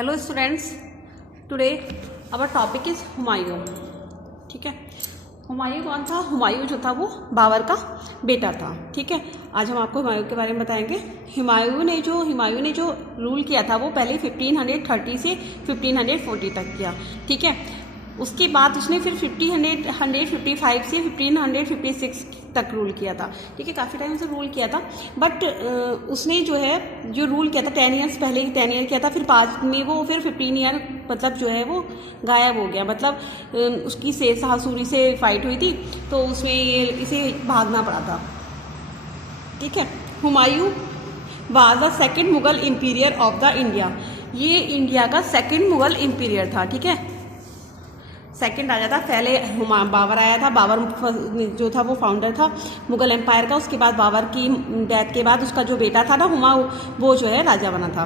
Hello students, today our topic is Humayun. ठीक है, हुमायूं कौन था? हुमायूं जो था वो बाबर का बेटा था। ठीक है, आज हम आपको हुमायूं के बारे में बताएंगे। हुमायूं ने जो रूल किया था वो पहले 1530 से 1540 तक किया। ठीक है, उसके बाद उसने फिर 1555 से 1556 तक रूल किया था। ठीक है, काफ़ी टाइम से रूल किया था, बट उसने जो रूल किया था 10 ईयर्स पहले ही 10 ईयर किया था, फिर बाद में वो फिर 15 ईयर मतलब जो है वो गायब हो गया। मतलब उसकी शाह सूरी से फाइट हुई थी तो उसमें इसे भागना पड़ा था। ठीक है, Humayun was the second Mughal imperial of the India. ये इंडिया का सेकेंड मुगल इंपीरियर था। ठीक है, सेकंड राजा था। पहले बाबर आया था। बाबर जो था वो फाउंडर था मुगल एम्पायर का। उसके बाद बाबर की डेथ के बाद उसका जो बेटा था ना हुमायूं, वो जो है राजा बना था।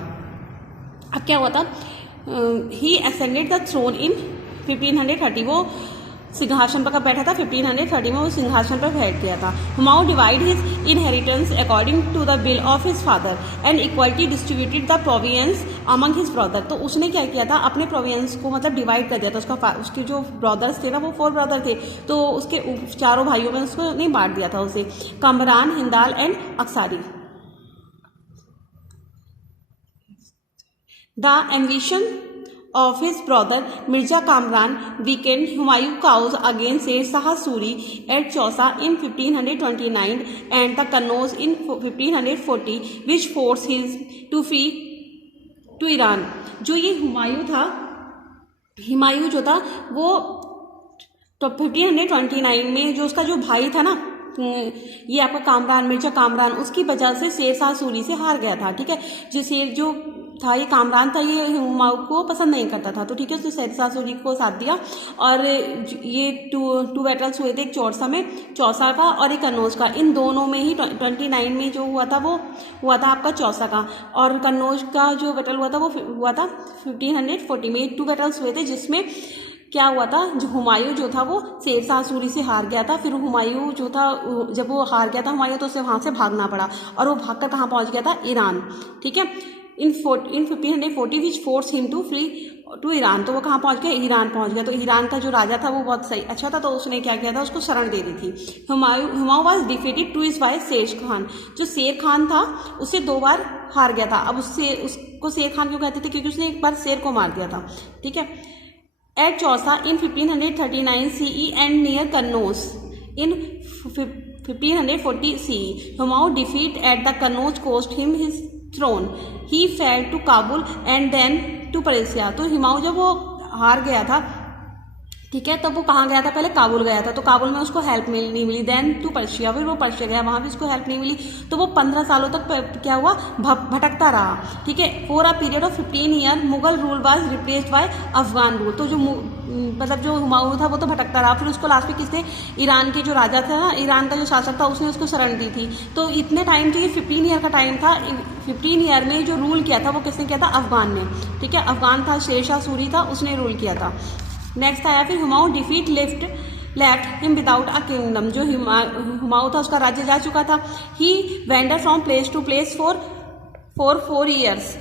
अब क्या हुआ था, ही असेंडेड द थ्रोन इन 1530। वो सिंहासन पर बैठा था 1530 में, वो सिंहासन पर बैठ गया था। Humayun divide his inheritance according to the bill of his father and equality distributed the provinces among his brother. तो उसने क्या किया था, अपने प्रोवियंस को मतलब डिवाइड कर दिया था। उसके जो ब्रदर्स थे ना, वो 4 ब्रदर थे, तो उसके चारों भाइयों में उसको नहीं बांट दिया था उसे। कमरान, हिंदाल एंड अक्सारी। The ambition of his brother Mirza Kamran weakened Humayun's cause against Shah Suri at Chausa in 1529 and the Kannauj in 1540, which forced him to flee to Iran. जो ये हुमायूं जो था वो तो 1529 में जो उसका जो भाई था ना, ये आपका कामरान, मिर्जा कामरान, उसकी वजह से शेर शाह सूरी से हार गया था। ठीक है, जो था ये कामरान था, ये हुमायूं को पसंद नहीं करता था। तो ठीक है, उसने शेर शाह सूरी को साथ दिया और ये टू बैटल्स हुए थे, एक चौसा का और एक कन्नौज का। इन दोनों में ही 29 में जो हुआ था वो हुआ था आपका चौसा का, और कन्नौज का जो बैटल हुआ था वो हुआ था 1540 में। 2 बैटल्स हुए थे जिसमें क्या हुआ था, जो हुमायूं जो था वो शेर शाह सूरी से हार गया था। फिर हुमायूं जो था, जब वो हार गया था हुमायूं, तो उसे वहाँ से भागना पड़ा और वो भागकर कहाँ पहुँच गया था, ईरान। ठीक है, in 1540 which force him to flee to Iran. तो वो कहाँ पहुँच गया, ईरान पहुँच गया। तो ईरान का जो राजा था वो बहुत सही अच्छा था, तो उसने क्या किया था, उसको शरण दे दी थी। Humayun was defeated twice by Sher Khan. जो शेर खान था उससे 2 बार हार गया था। अब उसको शेर खान क्यों कहते थे, क्योंकि उसने एक बार शेर को मार दिया था। ठीक है, at Chausa in 1539 CE and near Kannauj in 1540 CE. Humayun's defeat at the Kannauj cost him his throne. He fell to Kabul and then to Persia. तो हुमायूं जब वो हार गया था, ठीक है, तब वो कहाँ गया था, पहले काबुल गया था। तो काबुल में उसको हेल्प नहीं मिली। देन टू पर्शिया, फिर वो पर्शिया गया, वहाँ भी उसको हेल्प नहीं मिली। तो वो 15 सालों तक क्या हुआ, भटकता रहा। ठीक है, for a period of 15 year Mughal rule was replaced by Afghan rule. तो जो मतलब जो हुमायूं था वो तो भटकता रहा। फिर उसको लास्ट में किसने, ईरान के जो राजा था ना, ईरान का जो शासक था, उसने उसको शरण दी थी। तो इतने टाइम के, 15 ईयर का टाइम था। 15 ईयर में जो रूल किया था वो किसने किया था, अफगान ने। ठीक है, अफगान था, शेर शाह सूरी था, उसने रूल किया था। नेक्स्ट आया फिर Humayun defeat left him without a kingdom. जो हुमायूं था उसका राज्य जा चुका था। He wander from place to place for 4 years.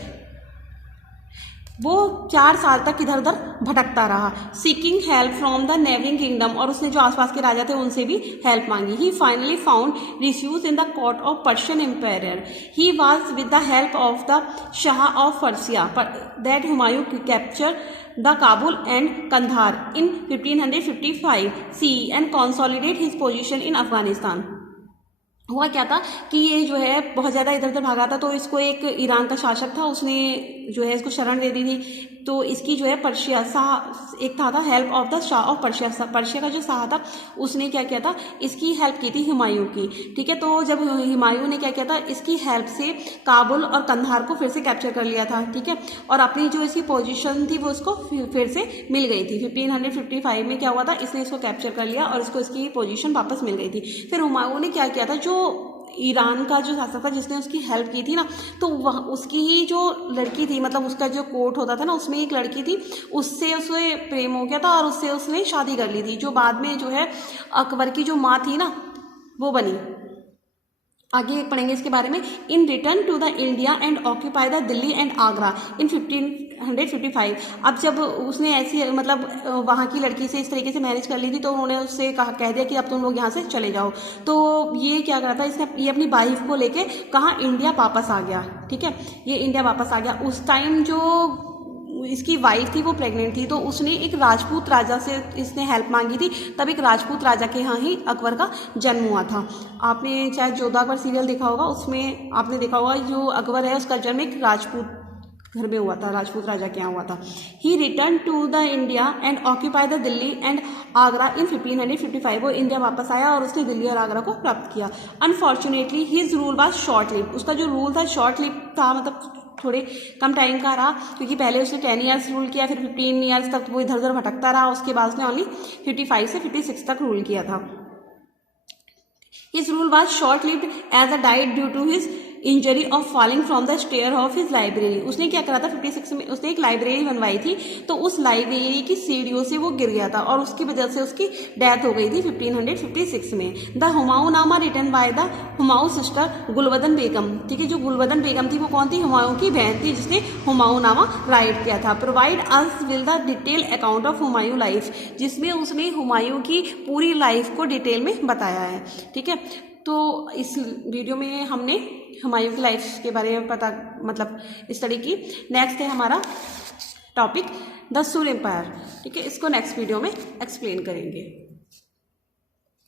वो 4 साल तक इधर उधर भटकता रहा। Seeking help from the neighbouring kingdom, और उसने जो आसपास के राजा थे उनसे भी हेल्प मांगी। He finally found refuge in the court of Persian empire. He was with the help of the shah of Persia that Humayun capture the Kabul and Kandahar in 1555 CE and consolidate his position in Afghanistan. हुआ क्या था कि ये जो है बहुत ज़्यादा इधर उधर भागा था, तो इसको एक ईरान का शासक था, उसने जो है इसको शरण दे दी थी। तो इसकी जो है पर्शिया शाह एक था help of the shah of Persia. Persia का जो शाह था उसने क्या किया था, इसकी हेल्प की थी हुमायूं की। ठीक है, तो जब हुमायूं ने क्या किया था, इसकी हेल्प से काबुल और कंधार को फिर से कैप्चर कर लिया था। ठीक है, और अपनी जो इसकी पोजीशन थी वो इसको फिर से मिल गई थी। 1555 में क्या हुआ था, इसने इसको कैप्चर कर लिया और इसको इसकी पोजीशन वापस मिल गई थी। फिर हुमायूं ने क्या किया था, जो ईरान का जो शासक था जिसने उसकी हेल्प की थी ना, तो वह उसकी ही जो लड़की थी, मतलब उसका जो कोर्ट होता था ना, उसमें एक लड़की थी, उससे उसे प्रेम हो गया था और उससे उसने शादी कर ली थी। जो बाद में जो है अकबर की जो माँ थी ना, वो बनी। आगे पढ़ेंगे इसके बारे में। In return to the India and occupy the Delhi and Agra in 1555। अब जब उसने ऐसी मतलब वहाँ की लड़की से इस तरीके से मैरिज कर ली थी, तो उन्होंने उससे कह दिया कि अब तुम लोग यहाँ से चले जाओ। तो ये क्या करा था, इसने ये अपनी वाइफ को लेके कहाँ, इंडिया वापस आ गया। ठीक है, ये इंडिया वापस आ गया। उस टाइम जो इसकी वाइफ थी वो प्रेग्नेंट थी, तो उसने एक राजपूत राजा से इसने हेल्प मांगी थी। तब एक राजपूत राजा के यहाँ ही अकबर का जन्म हुआ था। आपने चाहे जोधा अकबर सीरियल देखा होगा, उसमें आपने देखा होगा जो अकबर है उसका जन्म एक राजपूत घर में हुआ था, राजपूत राजा के यहाँ हुआ था। He return to the India and occupy the Delhi and Agra in 1555। वो इंडिया वापस आया और उसने दिल्ली और आगरा को प्राप्त किया। Unfortunately his rule was short live. उसका जो रूल था शॉर्ट लिव था, मतलब थोड़े कम टाइम का रहा, क्योंकि पहले उसने 10 ईयर्स रूल किया, फिर 15 ईयर्स तक वो इधर उधर भटकता रहा। उसके बाद उसने ओनली 55 से 56 तक रूल किया था। His rule was short-lived as a died due to his injury of falling from the stair of his library. उसने क्या करा था 56 में, उसने एक लाइब्रेरी बनवाई थी, तो उस लाइब्रेरी की सीढ़ियों से वो गिर गया था और उसकी वजह से उसकी डेथ हो गई थी 1556 में। The Humayun Nama written by the Humayun sister Gulbadan Begum. ठीक है, जो गुलबदन बेगम थी वो कौन थी, हुमायूं की बहन थी, जिसने हुमायूं नामा राइट किया था। Provide us will the detail account of Humayun life, जिसमें उसने हुमायूं की पूरी लाइफ को डिटेल में बताया है। ठीक है, तो इस वीडियो में हमने हुमायूं की लाइफ के बारे में पता मतलब स्टडी की। नेक्स्ट है हमारा टॉपिक द सुर एम्पायर। ठीक है, इसको नेक्स्ट वीडियो में एक्सप्लेन करेंगे।